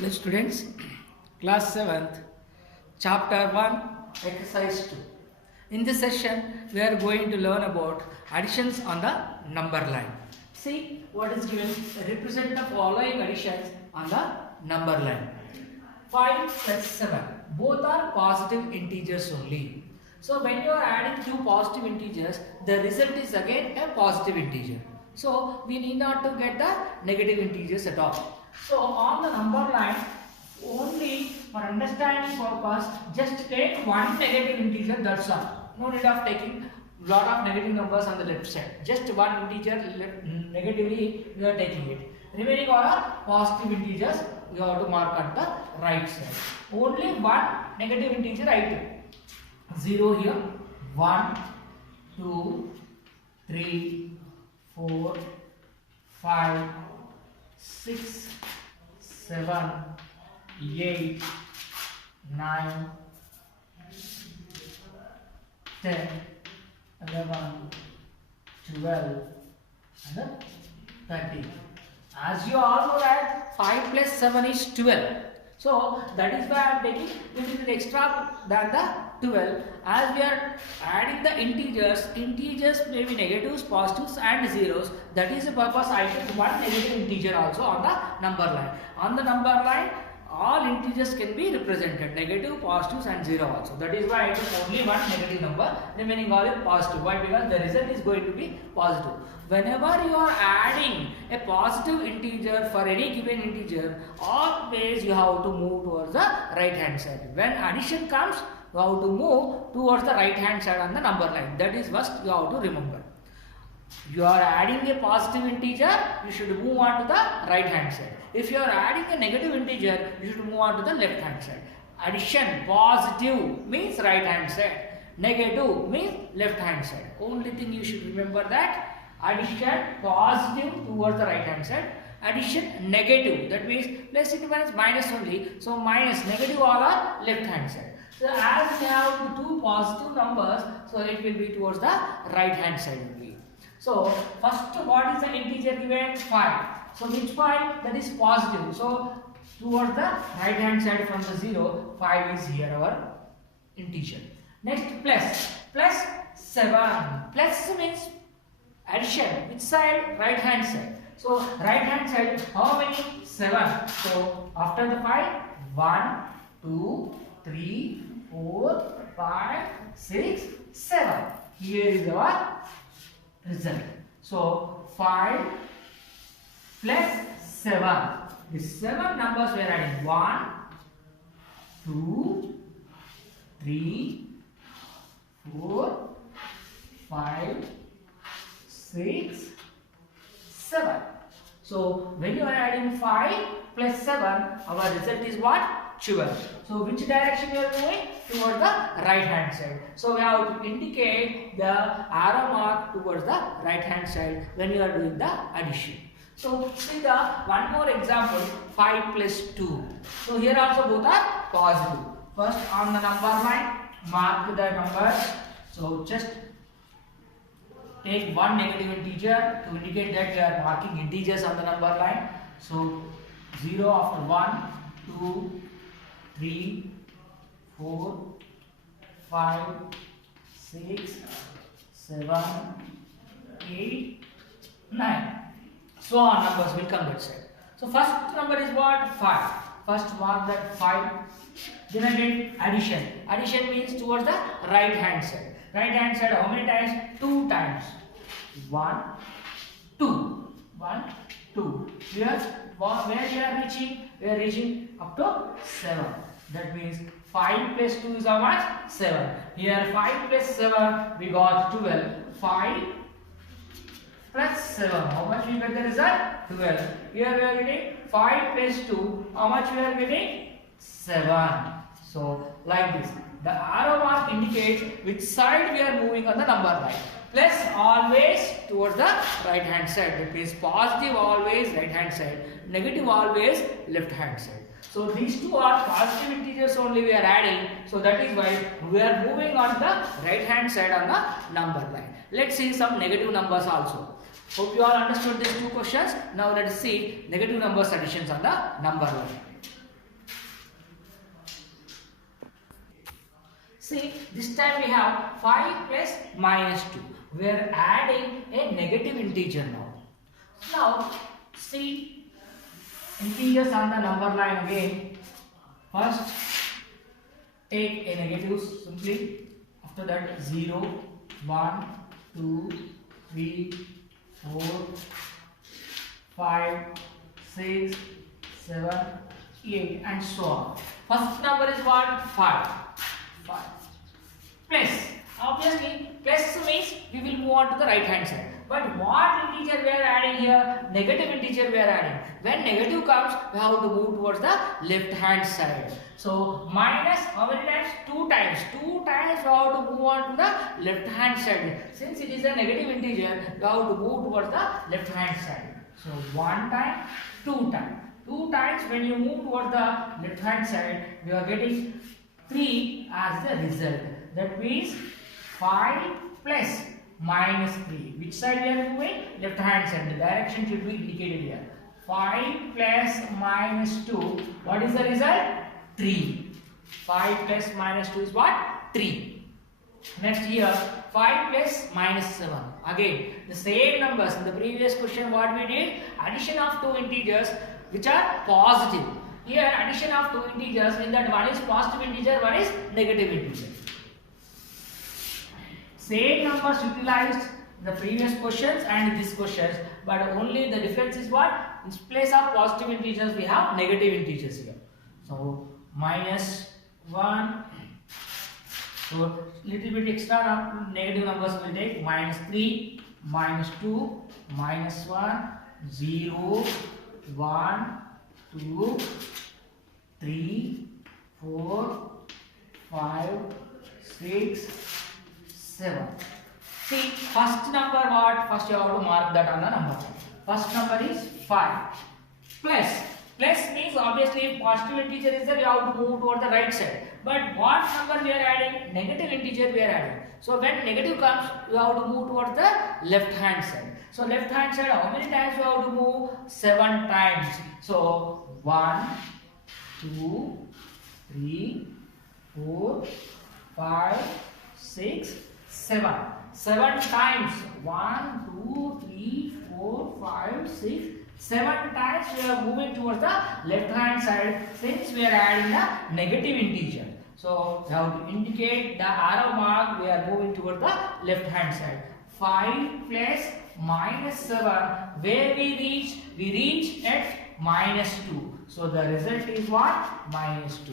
Hello students, class 7th, chapter 1, exercise 2. In this session, we are going to learn about additions on the number line. See what is given, represent the following additions on the number line. 5 plus 7, both are positive integers only. So when you are adding two positive integers, the result is again a positive integer. So we need not to get the negative integers at all. So on the number line, only for understanding purpose, just take one negative integer, that's all. No need of taking lot of negative numbers on the left side. Just one integer negatively we are taking it. Remaining all are positive integers, we have to mark at the right side. Only one negative integer I took. 0 here. 1, 2, 3, 4, 5, 6, 7, 8, 9, 10, 11, 12, and 13. As you all know that 5 plus 7 is 12. So that is why I am taking little bit extra than the 12. As we are adding the integers may be negatives, positives and zeros. That is the purpose I took one negative integer also on the number line. On the number line, all integers can be represented, negative, positives and zero also. That is why I took only one negative number, remaining all is positive. Why? Because the result is going to be positive. Whenever you are adding a positive integer for any given integer, always you have to move towards the right hand side. When addition comes, you have to move towards the right hand side on the number line. That is first you have to remember. You are adding a positive integer, you should move on to the right hand side. If you are adding a negative integer, you should move on to the left hand side. Addition, positive means right hand side, negative means left hand side. Only thing you should remember that addition positive towards the right hand side, addition negative, that means plus into minus only, so minus negative all are left hand side. So as we have two positive numbers, so it will be towards the right hand side only. So first, what is the integer given? 5. So which 5? That is positive. So towards the right hand side from the 0, 5 is here our integer. Next, plus 7. Plus means addition. Which side? Right hand side. So right hand side, how many? 7. So after the 5, 1, 2, 3, 4, 5, 6, 7. Here is our result. So 5 plus 7. These 7 numbers we are adding. 1, 2, 3, 4, 5, 6, 7. So when you are adding 5 plus 7, our result is what? 12. So which direction you are moving? Towards the right hand side. So we have to indicate the arrow mark towards the right hand side when you are doing the addition. So see the one more example, 5 plus 2. So here also both are positive. First on the number line, mark the numbers. So just take one negative integer to indicate that you are marking integers on the number line. So 0 after 1, 2, 3, 4, 5, 6, 7, 8, 9. So on numbers will come that side. So first number is what? 5. First mark that 5. Then again addition. Addition means towards the right hand side. Right hand side how many times? 2 times. 1, 2. 1, 2. Here where we are reaching? We are reaching up to 7. That means 5 plus 2 is how much? 7. Here 5 plus 7 we got 12. 5 plus 7. How much we get the result? 12. Here we are getting 5 plus 2. How much we are getting? 7. So like this. The arrow mark indicates which side we are moving on the number line. Plus always towards the right hand side. That means positive always right hand side. Negative always left hand side. So these two are positive integers only we are adding. So that is why we are moving on the right hand side on the number line. Let's see some negative numbers also. Hope you all understood these two questions. Now let us see negative numbers additions on the number line. See, this time we have 5 plus minus 2. We are adding a negative integer now. Now, see integers on the number line again. First, take a negatives simply. After that, 0, 1, 2, 3, 4, 5, 6, 7, 8 and so on. First number is what? 5. Plus. Obviously, plus means we will move on to the right hand side. But what integer we are adding here? Negative integer we are adding. When negative comes, we have to move towards the left hand side. So minus how many times? 2 times. 2 times we have to move on to the left hand side. Since it is a negative integer, we have to move towards the left hand side. So 1 time, 2 times. 2 times when you move towards the left hand side, we are getting 3 as the result. That means 5 plus minus 3. Which side we are moving? Left hand side. The direction should be indicated here. 5 plus minus 2. What is the result? 3. 5 plus minus 2 is what? 3. Next here, 5 plus minus 7. Again, the same numbers. In the previous question, what we did? Addition of 2 integers which are positive. Here, addition of 2 integers means that one is positive integer, one is negative integer. Same numbers utilized in the previous questions and this questions, but only the difference is what? In place of positive integers, we have negative integers here. So minus 1. So little bit extra negative numbers will take minus 3, minus 2, minus 1, 0, 1, 2, 3, 4, 5, 6, 7. See, first number what? First you have to mark that on the number. First number is 5. Plus. Plus means obviously if positive integer is there, you have to move toward the right side. But what number we are adding? Negative integer we are adding. So when negative comes, you have to move towards the left hand side. So left hand side, how many times you have to move? 7 times. So 1, 2, 3, 4, 5, 6, 7. 7 times. 1, 2, 3, 4, 5, 6, 7 times we are moving towards the left hand side since we are adding the negative integer. So we have to indicate the arrow mark, we are moving towards the left hand side. 5 plus minus 7, where we reach? We reach at minus 2. So the result is what? Minus 2.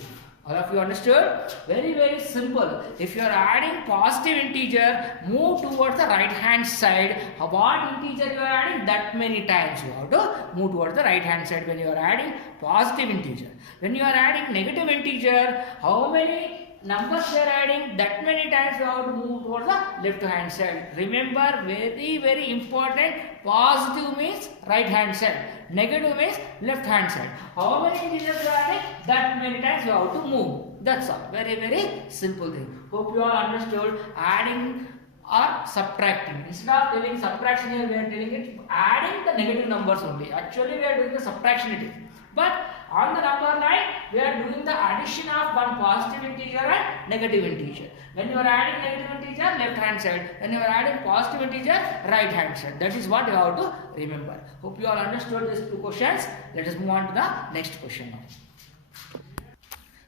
All of you understood? Very, very simple. If you are adding positive integer, move towards the right hand side. What integer you are adding? That many times you have to move towards the right hand side when you are adding positive integer. When you are adding negative integer, how many numbers you are adding? That many times you have to move towards the left hand side. Remember, very, very important. Positive means right hand side. Negative means left hand side. How many integers you are adding? That many times you have to move. That's all. Very, very simple thing. Hope you all understood. Adding or subtracting. Instead of telling subtraction here, we are telling it adding the negative numbers only. Actually, we are doing the subtraction it is. But on the number line, we are doing the addition of one positive integer and negative integer. When you are adding negative integer, left hand side. When you are adding positive integer, right hand side. That is what you have to remember. Hope you all understood these two questions. Let us move on to the next question now.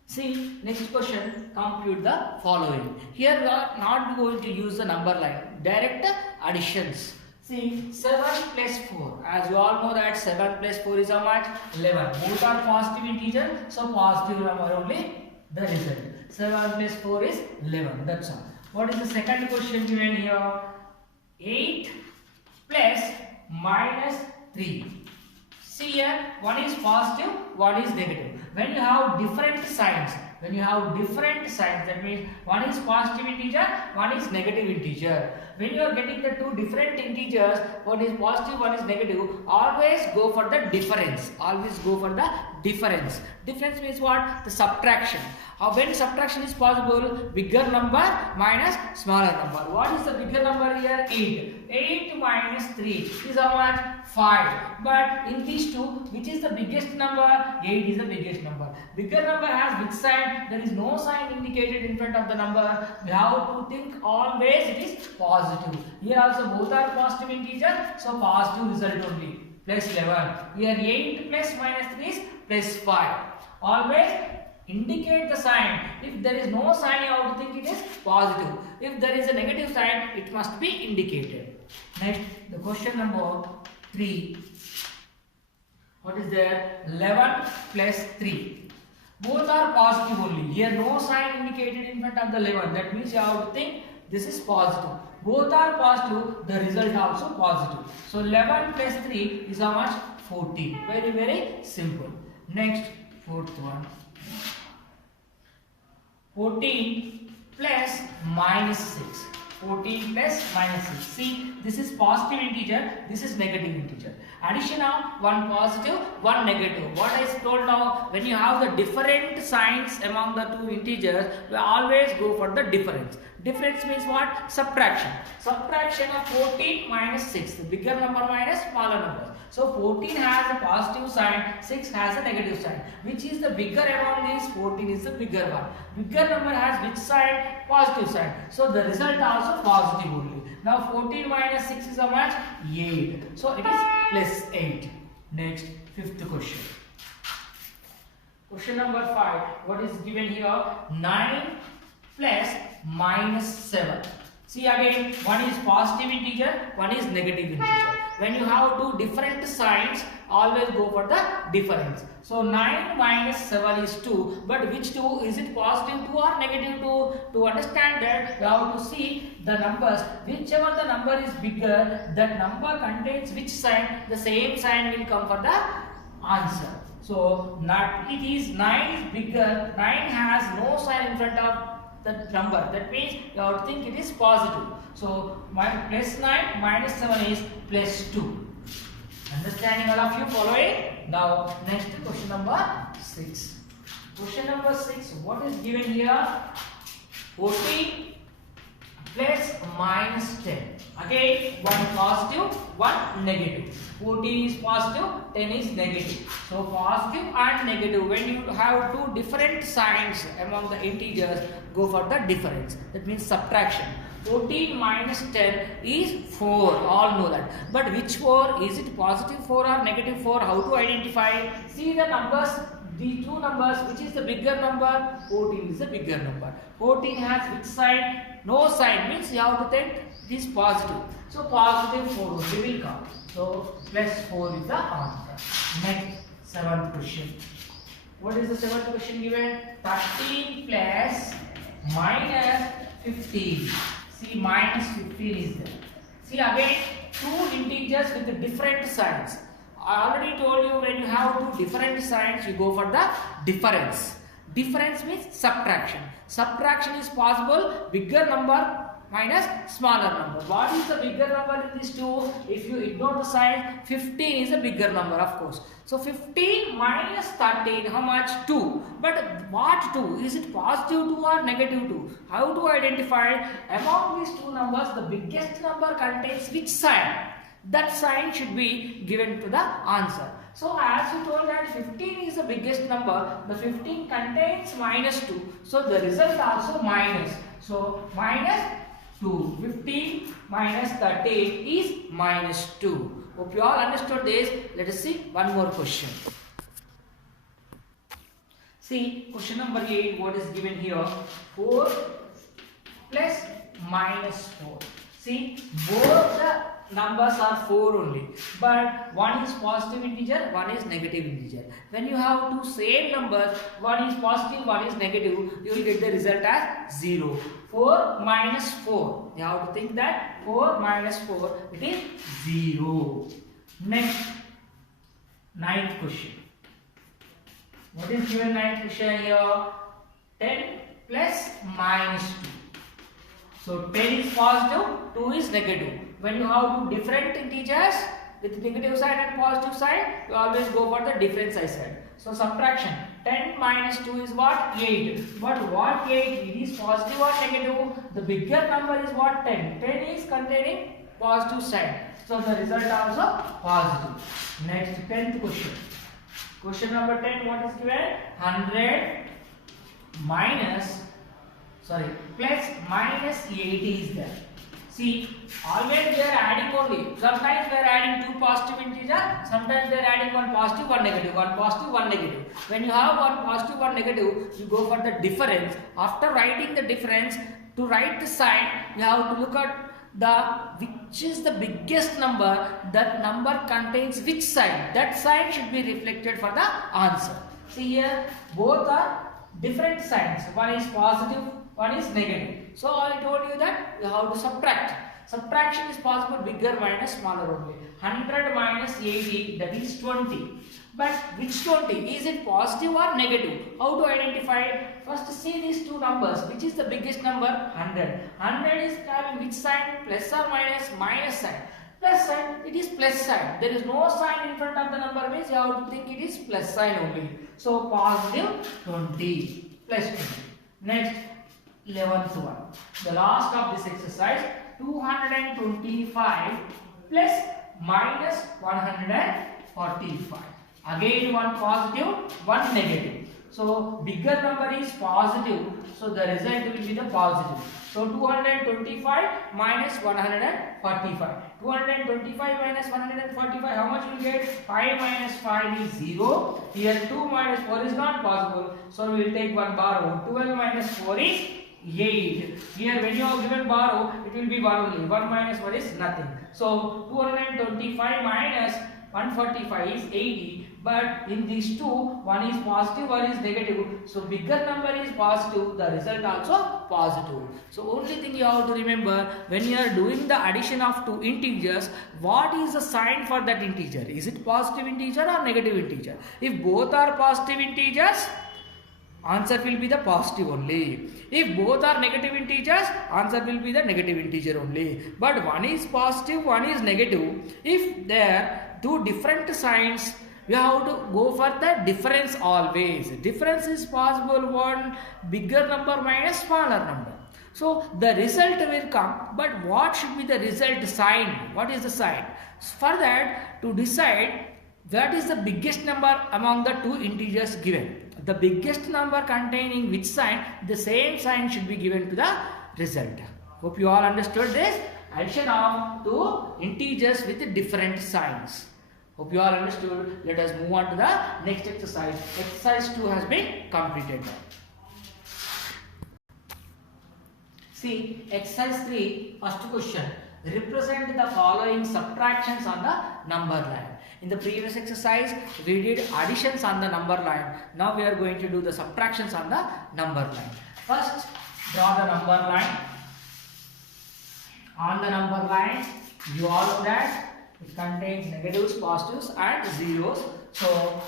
See, next question, compute the following. Here we are not going to use the number line. Direct additions. See, 7 plus 4. As you all know that 7 plus 4 is how much? 11. Both are positive integer. So positive number only the result. 7 plus 4 is 11. That's all. What is the second question given here? 8 plus minus 3. See here, one is positive, one is negative. When you have different signs, that means one is positive integer, one is negative integer. When you are getting the two different integers, one is positive, one is negative, always go for the difference. Difference means what? The subtraction. When subtraction is possible, bigger number minus smaller number. What is the bigger number here? 8. 8 minus 3 is how much? 5. But in these two, which is the biggest number? 8 is the biggest number. Bigger number has which sign? There is no sign indicated in front of the number. We have to think always it is positive. Here also both are positive integer, so positive result only. Plus 11. Here 8 plus minus 3 is plus 5. Always indicate the sign. If there is no sign, you have to think it is positive. If there is a negative sign, it must be indicated. Next, the question number 3. What is there? 11 plus 3. Both are positive only. Here no sign indicated in front of the 11. That means you have to think this is positive. Both are positive. The result also positive. So 11 plus 3 is how much? 14. Very, very simple. Next, fourth one. 14 plus minus 6. 14 plus minus 6. See, this is positive integer, this is negative integer. Addition of one positive, one negative. What I told now, when you have the different signs among the two integers, we always go for the difference. Difference means what? Subtraction. Subtraction of 14 minus 6. The bigger number minus smaller number. So 14 has a positive sign, 6 has a negative sign. Which is the bigger among these? 14 is the bigger one. Bigger number has which sign? Positive sign. So the result also positive only. Now 14 minus 6 is how much? 8. So it is plus 8. Next, fifth question. Question number 5. What is given here? 9 plus minus 7. See again, one is positive integer, one is negative integer. When you have two different signs, always go for the difference. So 9 minus 7 is 2. But which 2? Is it positive 2 or negative 2? To understand that, you have to see the numbers. Whichever the number is bigger, that number contains which sign? The same sign will come for the answer. So it is 9 is bigger. 9 has no sign in front of the number. That means you have to think it is positive. So plus 9 minus 7 is plus 2. Understanding all of you? Following? Now next question number 6. Question number 6. What is given here? 14 plus minus 10. Again, one positive, one negative. 14 is positive, 10 is negative. So positive and negative. When you have two different signs among the integers, go for the difference. That means subtraction. 14 minus 10 is 4. All know that. But which 4? Is it positive 4 or negative 4? How to identify? See the numbers. These two numbers, which is the bigger number? 14 is the bigger number. 14 has which sign? No sign, means you have to think it is positive. So positive 4 only will come. So plus 4 is the answer. Next, seventh question. What is the seventh question given? 13 plus minus 15. See, minus 15 is there. See again, two integers with the different signs. I already told you, when you have two different signs, you go for the difference. Difference means subtraction. Subtraction is possible, bigger number minus smaller number. What is the bigger number in these two? If you ignore the sign, 15 is a bigger number, of course. So 15 minus 13, how much? 2. But what 2? Is it positive 2 or negative 2? How to identify? Among these two numbers, the biggest number contains which sign? That sign should be given to the answer. So as you told that 15 is the biggest number, the 15 contains minus 2. So the result also minus. So minus 2. 15 minus 13 is minus 2. Hope you all understood this. Let us see one more question. See question number 8. What is given here? 4 plus minus 4. See, both the numbers are 4 only, but one is positive integer, one is negative integer. When you have two same numbers, one is positive, one is negative, you will get the result as 0. 4 minus 4. You have to think that 4 minus 4, it is 0. Next, ninth question. What is given ninth question here? 10 plus minus 2. So 10 is positive, 2 is negative. When you have two different integers with negative sign and positive sign, you always go for the different side. So subtraction. 10 minus 2 is what? 8. But what 8? It is positive or negative? The bigger number is what? 10. 10 is containing positive side. So the result also positive. Next 10th question. Question number 10, what is given? 100 minus, plus minus 80 is there. See, always we are adding only. Sometimes we are adding two positive integers, sometimes we are adding one positive, one negative, one positive, one negative. When you have one positive, one negative, you go for the difference. After writing the difference, to write the sign, you have to look at which is the biggest number, that number contains which sign. That sign should be reflected for the answer. See here, both are different signs. One is positive, one is negative. So I told you that you have to subtract. Subtraction is possible bigger minus smaller only. 100 minus 80, that is 20. But which 20? Is it positive or negative? How to identify? First see these two numbers. Which is the biggest number? 100. 100 is having which sign? Plus or minus? Minus sign. Plus sign, it is plus sign. There is no sign in front of the number, means you have to think it is plus sign only. So positive 20 plus 20. Next, 11th one. The last of this exercise, 225 plus minus 145. Again one positive, one negative. So bigger number is positive, so the result will be the positive. So 225 minus 145. 225 minus 145, how much you will get? 5 minus 5 is 0. Here 2 minus 4 is not possible, so we will take one borrow. 12 minus 4 is 8. Here when you have given borrow, it will be 1 only. 1 minus 1 is nothing. So 225 minus 145 is 80. But in these two, one is positive, one is negative. So bigger number is positive, the result also positive. So only thing you have to remember, when you are doing the addition of two integers, what is the sign for that integer? Is it positive integer or negative integer? If both are positive integers, answer will be the positive only. If both are negative integers, answer will be the negative integer only. But one is positive, one is negative. If there are two different signs, we have to go for the difference always. Difference is possible, one bigger number minus smaller number. So the result will come, but what should be the result sign? What is the sign? For that, to decide what is the biggest number among the two integers given. The biggest number containing which sign, the same sign should be given to the result. Hope you all understood this. Addition of two integers with different signs. Hope you all understood. Let us move on to the next exercise. Exercise 2 has been completed. See, exercise 3, first question. Represent the following subtractions on the number line. In the previous exercise, we did additions on the number line. Now we are going to do the subtractions on the number line. First, draw the number line. On the number line, you all know that it contains negatives, positives and zeros. So,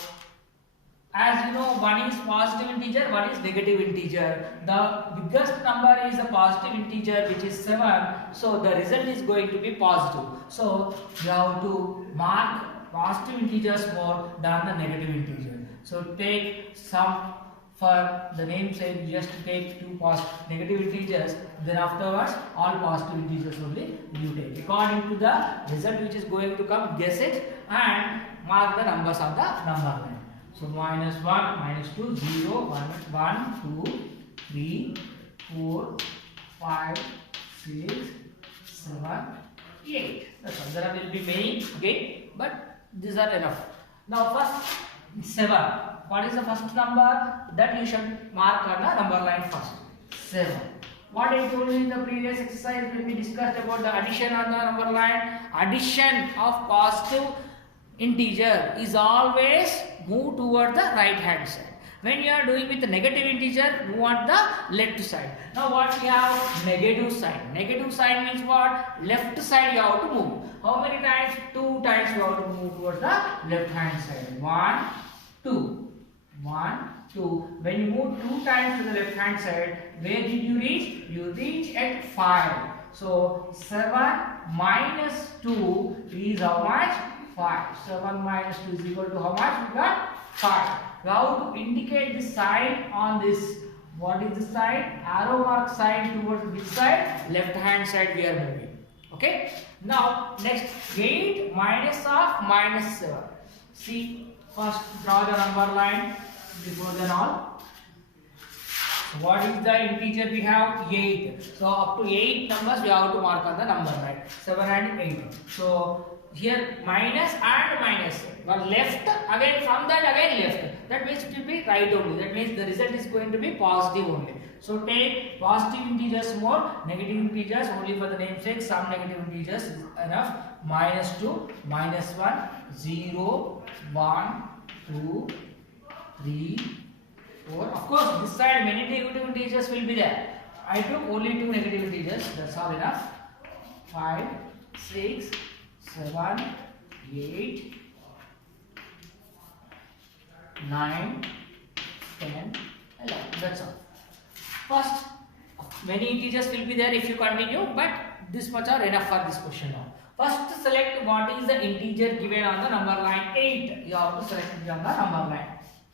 as you know, one is positive integer, one is negative integer. The biggest number is a positive integer, which is 7. So, the result is going to be positive. So, you have to mark positive integers more than the negative integer. So, take some. For the name sake, just take two negative integers, then afterwards all positive integers only you take. According to the result which is going to come, guess it and mark the numbers of the number line. So minus 1, minus 2, 0, 1, 2, 3, 4, 5, 6, 7, 8. That's all. There will be many again, but these are enough. Now first 7. What is the first number? That you should mark on the number line first. 7. What I told you in the previous exercise when we discussed about the addition on the number line. Addition of positive integer is always move toward the right hand side. When you are doing with the negative integer, move on the left side. Now what we have? Negative sign. Negative sign means what? Left side you have to move. How many times? 2 times you have to move towards the left hand side. 1, 2. 1, 2. When you move 2 times to the left hand side, where did you reach? You reach at 5. So 7 minus 2 is how much? 5. 7 minus 2 is equal to how much? We got 5. We have to indicate the sign on this. What is the sign? Arrow mark sign towards which side? Left hand side we are moving. Okay. Now next 8 minus of minus 7. See, first draw the number line before then all. So what is the integer we have? 8. So up to 8 numbers we have to mark on the number line. 7 and 8. So here minus and minus. One left, again from that again left. That means it will be right only. That means the result is going to be positive only. So take positive integers more, negative integers only for the namesake. Some negative integers is enough. Minus 2, minus 1, 0, 1, 2, 3, 4. Of course, this side many negative integers will be there. I took only 2 negative integers. That's all enough. 5, 6, 7, 8, 9, 10, 11. That's all. First, many integers will be there if you continue, but this much are enough for this question now. First, select what is the integer given on the number line 8. You have to select it on the number line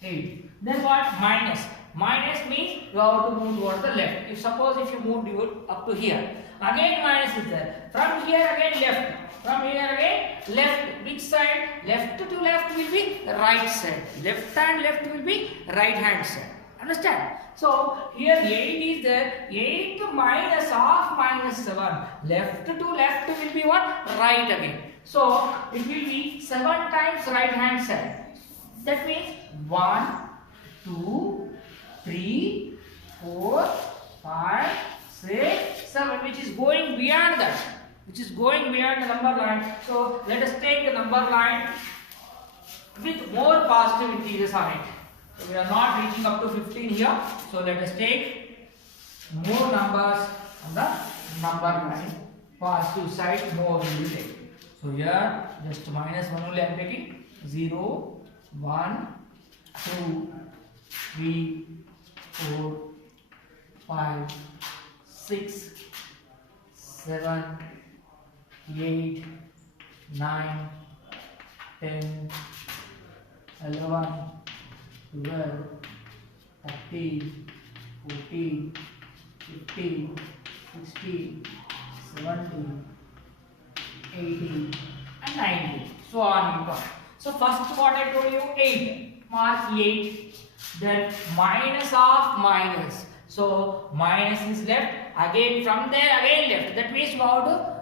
8. Then what? Minus. Minus means you have to move towards the left. If suppose if you move up to here, again minus is there. From here again left. From here again left. Which side? Left to left will be right side. Left and left will be right hand side. Understand? So here 8 is there. 8 minus of minus 7. Left to left will be what? Right again. So it will be 7 times right hand side. That means 1, 2, 3, 4, 5, 6, 7, which is going beyond that. Which is going beyond the number line. So let us take the number line with more positive integers on it. So we are not reaching up to 15 here. So let us take more numbers on the number line. Positive side more we will take. So here just minus 1 only I am taking. 0, 1, 2, 3, 4, 5, 6, 7, 8, 9, 10, 11, 12, 13, 14, 15, 16, 17, 18 and 19. So on you go. So first what I told you 8. Mark 8. Then minus of minus. So minus is left. Again from there again left. That means you have to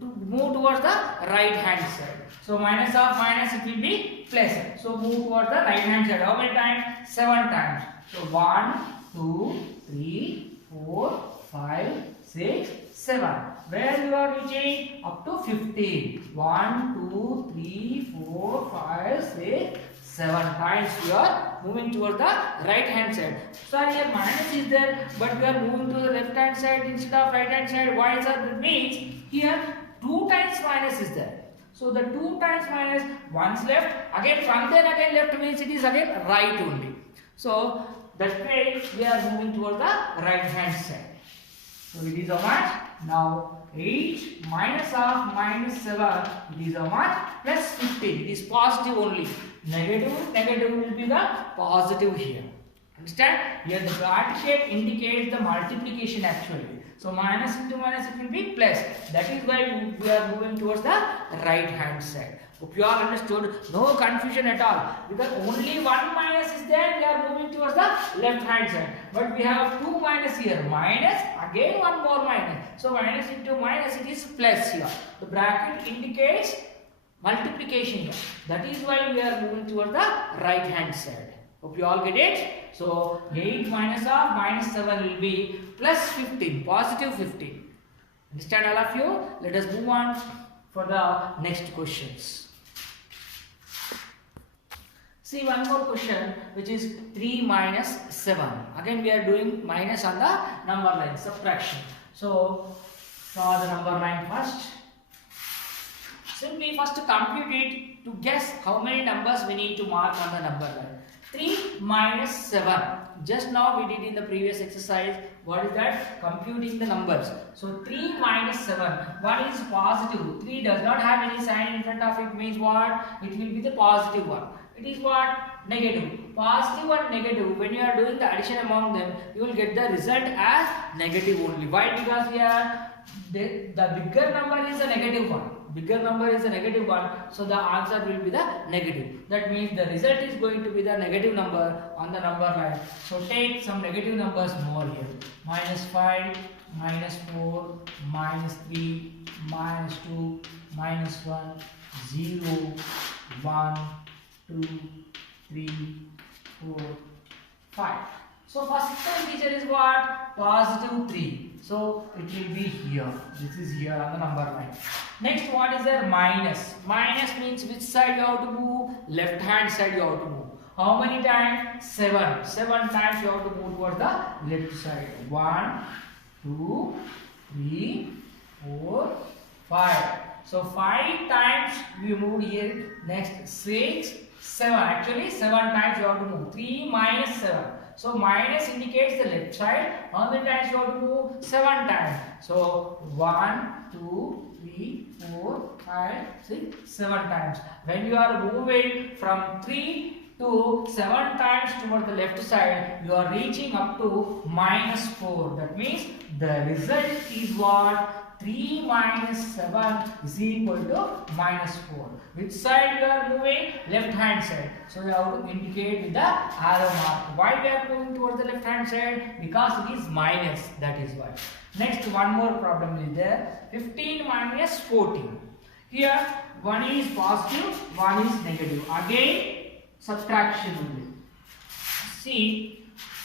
move towards the right hand side. So minus of minus it will be plus. So move towards the right hand side. How many times? 7 times. So 1, 2, 3, 4, 5, 6, 7. Where you are reaching? Up to 15. 1, 2, 3, 4, 5, 6, 7 times you are moving towards the right hand side. So here minus is there, but we are moving to the left hand side instead of right hand side. Why is that? That means here 2 times minus is there. So the 2 times minus, once left, again from there again left means it is again right only. So that way we are moving towards the right hand side. So it is how much? Now 8 minus of minus 7, it is how much? Plus 15. It is positive only. Negative will be the positive here. Understand? Here the dot shape indicates the multiplication actually. So minus into minus it will be plus. That is why we are moving towards the right hand side. Hope you all understood. No confusion at all. Because only one minus is there, we are moving towards the left hand side. But we have 2 minus here. Minus, again one more minus. So minus into minus it is plus here. The bracket indicates multiplication here. That is why we are moving towards the right hand side. Hope you all get it. So 8 minus of minus 7 will be plus 15, positive 15. Understand all of you? Let us move on for the next questions. See one more question which is 3 minus 7. Again we are doing minus on the number line, subtraction. So draw the number line first. Simply first compute it to guess how many numbers we need to mark on the number line. 3 minus 7. Just now we did in the previous exercise. What is that? Computing the numbers. So 3 minus 7. One is positive. 3 does not have any sign in front of it. Means what? It will be the positive one. It is what? Negative. Positive and negative. When you are doing the addition among them, you will get the result as negative only. Why? Because here the bigger number is a negative one. Bigger number is a negative one, so the answer will be the negative. That means the result is going to be the negative number on the number line. So take some negative numbers more here. -5, -4, -3, -2, -1, 0, 1, 2, 3, 4, 5. So first integer is what? Positive 3. So it will be here. This is here on the number line. Next, what is there? Minus. Minus means which side you have to move? Left hand side you have to move. How many times? 7. 7 times you have to move towards the left side. 1, 2, 3, 4, 5. So 5 times we moved here. Next 6, 7. Actually 7 times you have to move. 3 minus 7. So minus indicates the left side. How many times you have to move? 7 times. So 1, 2, 3, 4, 5, 6, 7 times. When you are moving from 3 to 7 times towards the left side, you are reaching up to -4. That means the result is what? 3 minus 7 is equal to -4. Which side you are moving? Left hand side. So you have to indicate with the arrow mark. Why we are moving towards the left hand side? Because it is minus. That is why. Next, one more problem is there. 15 minus 14. Here, one is positive, one is negative. Again, subtraction only. See,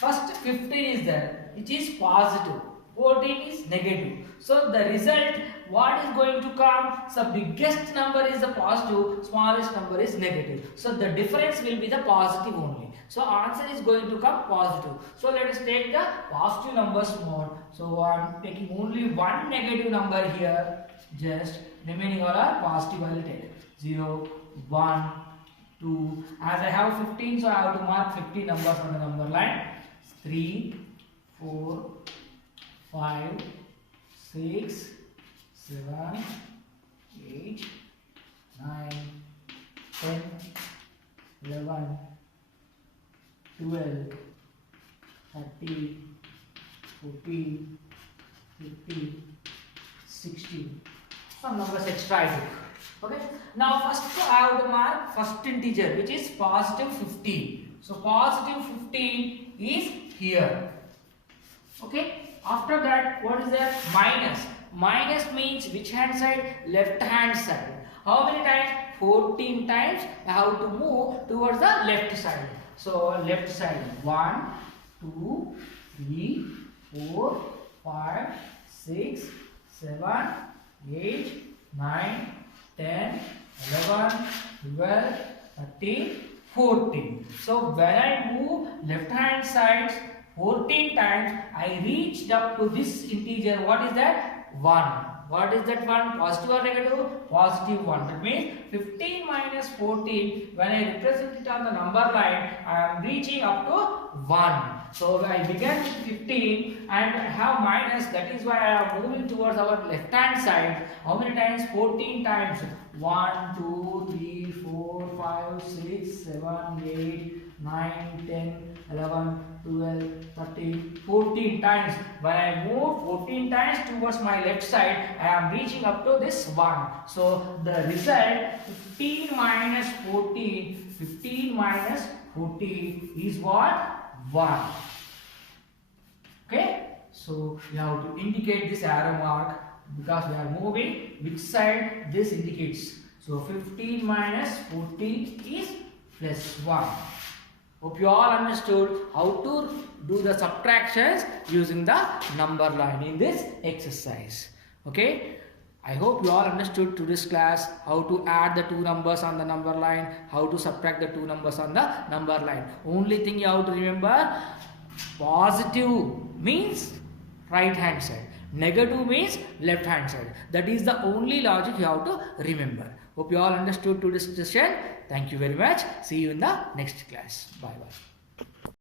first 15 is there, which is positive. 14 is negative. So the result, what is going to come? So biggest number is the positive, smallest number is negative. So the difference will be the positive only. So answer is going to come positive. So let us take the positive numbers more. So I am taking only one negative number here. Just remaining all are positive. I will take 0, 1, 2. As I have 15, so I have to mark 50 numbers on the number line. 3, 4, 5, 6, 7, 8, 9, 10, 11, 12, 13, 14, 15, 16. Some numbers extra I took. Okay. Now first I have to mark first integer, which is positive 15. So positive 15 is here. Okay. After that, what is that? Minus. Minus means which hand side? Left hand side. How many times? 14 times I have to move towards the left side. So left side 1, 2, 3, 4, 5, 6, 7, 8, 9, 10, 11, 12, 13, 14. So when I move left hand side 14 times, I reached up to this integer. What is that? 1. What is that 1? Positive or negative? Positive 1. That means 15 minus 14. When I represent it on the number line, I am reaching up to 1. So I began with 15 and have minus. That is why I am moving towards our left hand side. How many times? 14 times. 1, 2, 3, 4, 5, 6, 7, 8, 9, 10, 11, 12, 13, 14 times. When I move 14 times towards my left side, I am reaching up to this 1. So the result 15 minus 14, 15 minus 14 is what? 1. Okay. So you have to indicate this arrow mark because we are moving which side this indicates. So 15 minus 14 is plus 1. Hope you all understood how to do the subtractions using the number line in this exercise. Okay. I hope you all understood today's class how to add the two numbers on the number line, how to subtract the two numbers on the number line. Only thing you have to remember, positive means right hand side, negative means left hand side. That is the only logic you have to remember. Hope you all understood today's session. Thank you very much. See you in the next class. Bye bye.